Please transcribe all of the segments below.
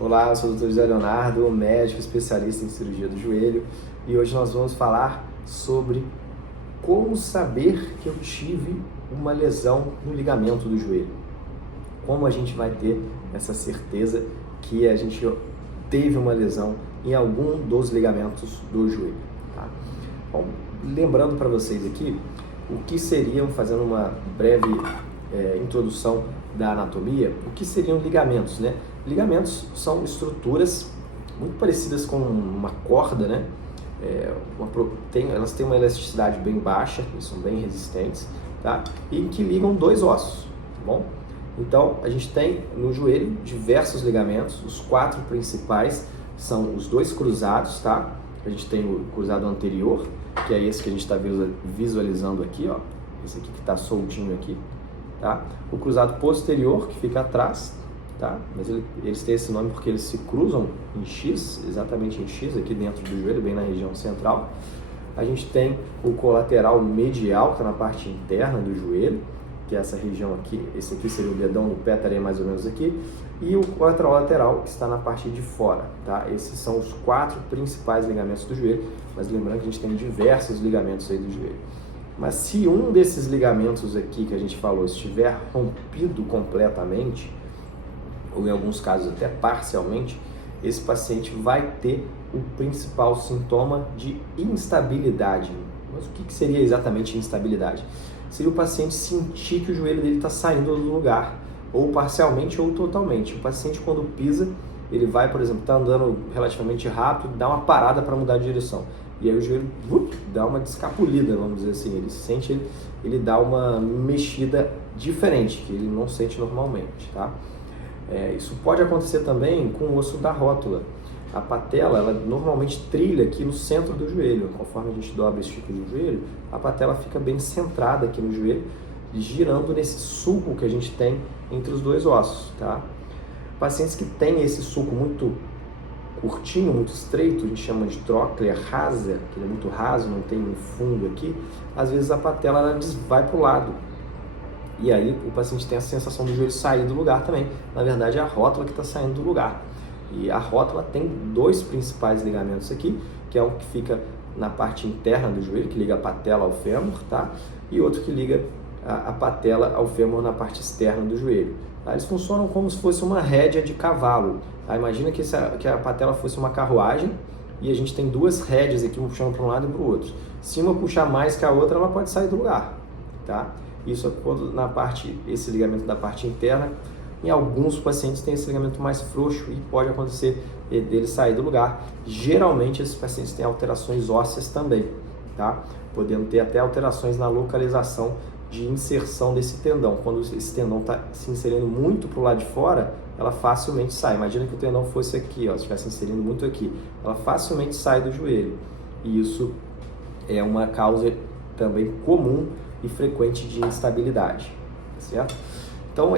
Olá, eu sou o Dr. José Leonardo, médico especialista em cirurgia do joelho, e hoje nós vamos falar sobre como saber que eu tive uma lesão no ligamento do joelho. Como a gente vai ter essa certeza que a gente teve uma lesão em algum dos ligamentos do joelho, tá? Bom, lembrando para vocês aqui o que seriam, fazendo uma breve introdução da anatomia, o que seriam ligamentos, né? Ligamentos são estruturas muito parecidas com uma corda, né? Elas têm uma elasticidade bem baixa, eles são bem resistentes, tá? E que ligam dois ossos, tá bom? Então, a gente tem no joelho diversos ligamentos, os quatro principais são os dois cruzados, tá? A gente tem o cruzado anterior, que é esse que a gente está visualizando aqui, ó, esse aqui que está soltinho aqui, tá? O cruzado posterior, que fica atrás, tá? Mas eles têm esse nome porque eles se cruzam em X, exatamente em X, aqui dentro do joelho, bem na região central. A gente tem o colateral medial, que está na parte interna do joelho, que é essa região aqui. Esse aqui seria o dedão do pé, estaria mais ou menos aqui. E o colateral lateral, que está na parte de fora, tá? Esses são os quatro principais ligamentos do joelho, mas lembrando que a gente tem diversos ligamentos aí do joelho. Mas se um desses ligamentos aqui que a gente falou estiver rompido completamente, ou em alguns casos até parcialmente, esse paciente vai ter o principal sintoma de instabilidade. Mas o que seria exatamente instabilidade? Seria o paciente sentir que o joelho dele está saindo do lugar, ou parcialmente ou totalmente. O paciente, quando pisa, ele vai, por exemplo, está andando relativamente rápido, dá uma parada para mudar de direção. E aí o joelho dá uma descapulida, vamos dizer assim. Ele sente, ele dá uma mexida diferente, que ele não sente normalmente, tá? Isso pode acontecer também com o osso da rótula. A patela, ela normalmente trilha aqui no centro do joelho. Conforme a gente dobra e estica o joelho, a patela fica bem centrada aqui no joelho, girando nesse sulco que a gente tem entre os dois ossos, tá? Pacientes que têm esse sulco muito curtinho, muito estreito, a gente chama de tróclea rasa, que ele é muito raso, não tem um fundo aqui, às vezes a patela ela vai para o lado. E aí o paciente tem a sensação do joelho sair do lugar também. Na verdade é a rótula que está saindo do lugar. E a rótula tem dois principais ligamentos aqui, que é um que fica na parte interna do joelho, que liga a patela ao fêmur, tá? E outro que liga a patela ao fêmur na parte externa do joelho. Tá? Eles funcionam como se fosse uma rédea de cavalo. Tá? Imagina que a patela fosse uma carruagem e a gente tem duas rédeas aqui puxando para um lado e para o outro. Se uma puxar mais que a outra, ela pode sair do lugar, tá? Isso é quando esse ligamento da parte interna, em alguns pacientes tem esse ligamento mais frouxo e pode acontecer dele sair do lugar. Geralmente esses pacientes têm alterações ósseas também, tá? Podendo ter até alterações na localização de inserção desse tendão. Quando esse tendão está se inserindo muito para o lado de fora, ela facilmente sai. Imagina que o tendão fosse aqui, ó, estivesse inserindo muito aqui, ela facilmente sai do joelho. E isso é uma causa também comum e frequente de instabilidade, certo? Então,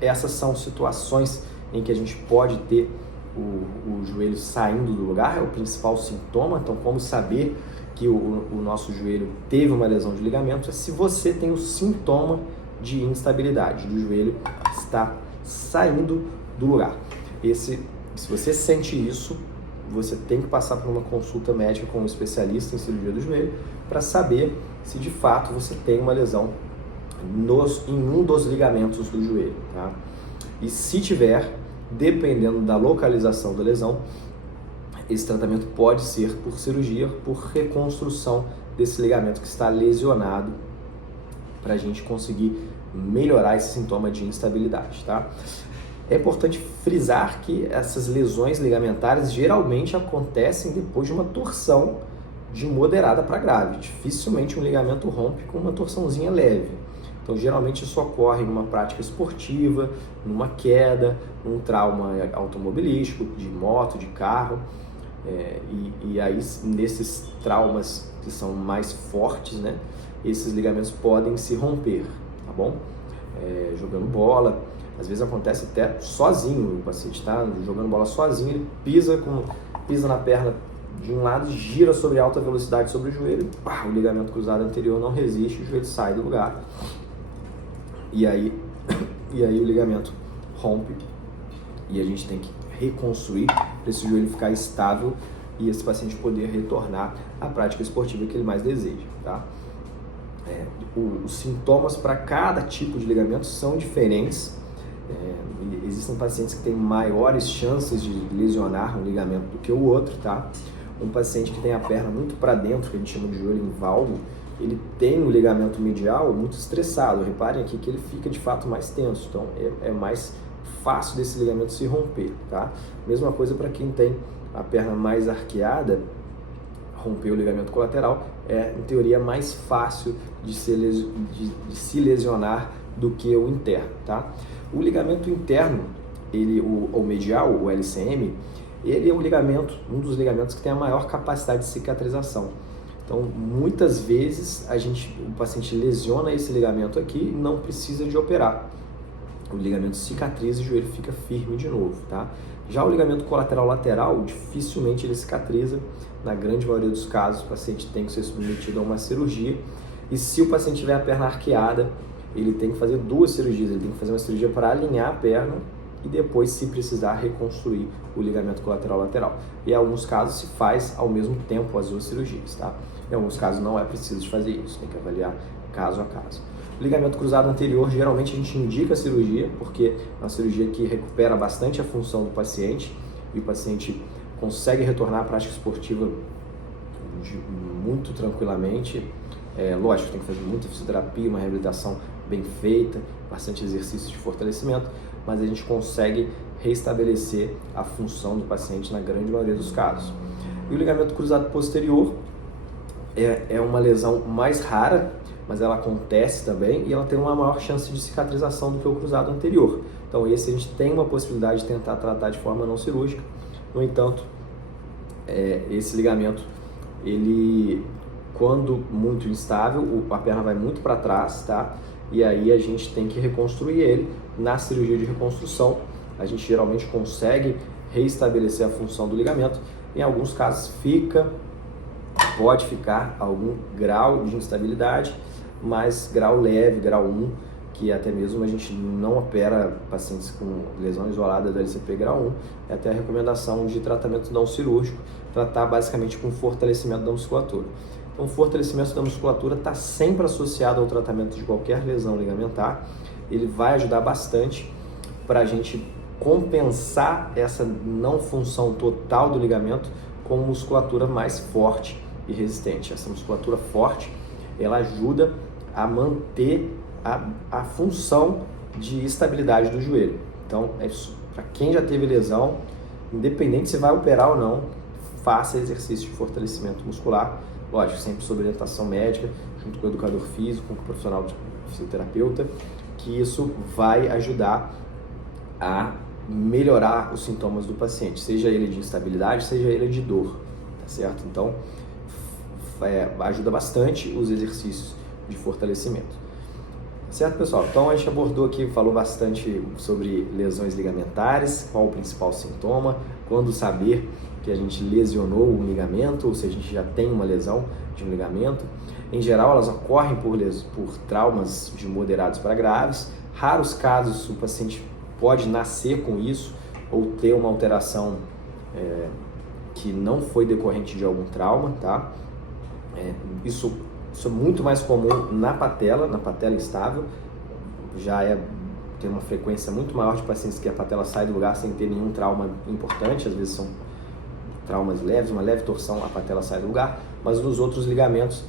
essas são situações em que a gente pode ter o joelho saindo do lugar, é o principal sintoma. Então, como saber que o nosso joelho teve uma lesão de ligamento é se você tem o sintoma de instabilidade, do joelho está saindo do lugar. Se você sente isso, você tem que passar por uma consulta médica com um especialista em cirurgia do joelho para saber se de fato você tem uma lesão em um dos ligamentos do joelho, tá? E se tiver, dependendo da localização da lesão, esse tratamento pode ser por cirurgia, por reconstrução desse ligamento que está lesionado, para a gente conseguir melhorar esse sintoma de instabilidade, tá? É importante frisar que essas lesões ligamentares geralmente acontecem depois de uma torção de moderada para grave. Dificilmente um ligamento rompe com uma torçãozinha leve. Então, geralmente isso ocorre numa prática esportiva, numa queda, num trauma automobilístico, de moto, de carro. E aí, nesses traumas que são mais fortes, né, esses ligamentos podem se romper, tá bom? Jogando bola, às vezes acontece até sozinho, o paciente está jogando bola sozinho, ele pisa na perna de um lado, gira sobre alta velocidade sobre o joelho, o ligamento cruzado anterior não resiste, o joelho sai do lugar. E aí o ligamento rompe e a gente tem que reconstruir para esse joelho ficar estável e esse paciente poder retornar à prática esportiva que ele mais deseja, tá? Os sintomas para cada tipo de ligamento são diferentes. Existem pacientes que têm maiores chances de lesionar um ligamento do que o outro, tá? Um paciente que tem a perna muito para dentro, que a gente chama de joelho inválido, ele tem o ligamento medial muito estressado. Reparem aqui que ele fica de fato mais tenso, então é mais fácil desse ligamento se romper, tá? Mesma coisa para quem tem a perna mais arqueada, romper o ligamento colateral é, em teoria, mais fácil de se lesionar do que o interno, tá? O ligamento interno, o medial, o LCM, ele é um dos ligamentos que tem a maior capacidade de cicatrização. Então, muitas vezes, o paciente lesiona esse ligamento aqui e não precisa de operar. O ligamento cicatriza e o joelho fica firme de novo, tá? Já o ligamento colateral lateral, dificilmente ele cicatriza. Na grande maioria dos casos, o paciente tem que ser submetido a uma cirurgia. E se o paciente tiver a perna arqueada, ele tem que fazer 2 cirurgias. Ele tem que fazer uma cirurgia para alinhar a perna e depois, se precisar, reconstruir o ligamento colateral lateral. E em alguns casos se faz ao mesmo tempo as 2 cirurgias, tá? Em alguns casos não é preciso de fazer isso, tem que avaliar caso a caso. O ligamento cruzado anterior, geralmente a gente indica a cirurgia, porque é uma cirurgia que recupera bastante a função do paciente e o paciente consegue retornar à prática esportiva muito tranquilamente. Lógico, tem que fazer muita fisioterapia, uma reabilitação bem feita, bastante exercício de fortalecimento, mas a gente consegue restabelecer a função do paciente na grande maioria dos casos. E o ligamento cruzado posterior é uma lesão mais rara, mas ela acontece também e ela tem uma maior chance de cicatrização do que o cruzado anterior. Então esse a gente tem uma possibilidade de tentar tratar de forma não cirúrgica. No entanto, esse ligamento, ele, quando muito instável, a perna vai muito para trás, tá? E aí a gente tem que reconstruir ele. Na cirurgia de reconstrução, a gente geralmente consegue reestabelecer a função do ligamento. Em alguns casos pode ficar algum grau de instabilidade, mas grau leve, grau 1, que até mesmo a gente não opera pacientes com lesão isolada do LCP grau 1, é até a recomendação de tratamento não cirúrgico, tratar basicamente com fortalecimento da musculatura. Então, o fortalecimento da musculatura está sempre associado ao tratamento de qualquer lesão ligamentar. Ele vai ajudar bastante para a gente compensar essa não função total do ligamento com musculatura mais forte e resistente. Essa musculatura forte, ela ajuda a manter a função de estabilidade do joelho. Então, para quem já teve lesão, independente se vai operar ou não, faça exercício de fortalecimento muscular, lógico, sempre sob orientação médica, junto com o educador físico, com o profissional de fisioterapeuta, que isso vai ajudar a melhorar os sintomas do paciente, seja ele de instabilidade, seja ele de dor, tá certo? Então, ajuda bastante os exercícios de fortalecimento. Certo, pessoal? Então a gente abordou aqui, falou bastante sobre lesões ligamentares, qual o principal sintoma, quando saber que a gente lesionou um ligamento ou se a gente já tem uma lesão de um ligamento. Em geral, elas ocorrem por traumas de moderados para graves. Raros casos o paciente pode nascer com isso ou ter uma alteração que não foi decorrente de algum trauma, tá? Isso é muito mais comum na patela instável. Tem uma frequência muito maior de pacientes que a patela sai do lugar sem ter nenhum trauma importante. Às vezes são traumas leves, uma leve torção, a patela sai do lugar. Mas nos outros ligamentos,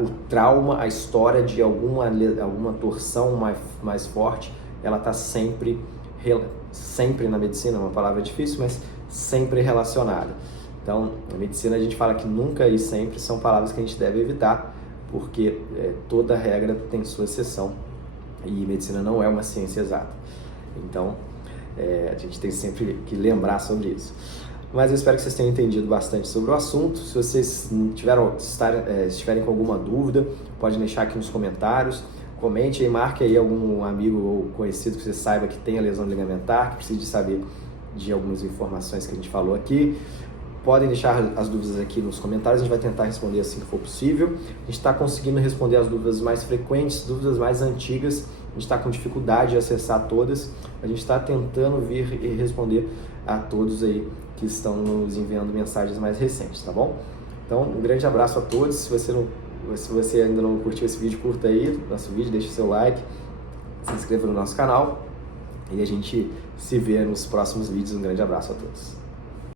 o trauma, a história de alguma torção mais forte, ela está sempre na medicina, uma palavra difícil, mas sempre relacionada. Então, na medicina a gente fala que nunca e sempre são palavras que a gente deve evitar, porque toda regra tem sua exceção e medicina não é uma ciência exata. Então, a gente tem sempre que lembrar sobre isso. Mas eu espero que vocês tenham entendido bastante sobre o assunto. Se vocês estiverem com alguma dúvida, pode deixar aqui nos comentários. Comente aí, marque aí algum amigo ou conhecido que você saiba que tem a lesão ligamentar, que precisa de saber de algumas informações que a gente falou aqui. Podem deixar as dúvidas aqui nos comentários, a gente vai tentar responder assim que for possível. A gente está conseguindo responder as dúvidas mais frequentes, dúvidas mais antigas, gente está com dificuldade de acessar todas, a gente está tentando vir e responder a todos aí que estão nos enviando mensagens mais recentes, tá bom? Então, um grande abraço a todos. Se você ainda não curtiu esse vídeo, curta aí nosso vídeo, deixe seu like, se inscreva no nosso canal e a gente se vê nos próximos vídeos. Um grande abraço a todos.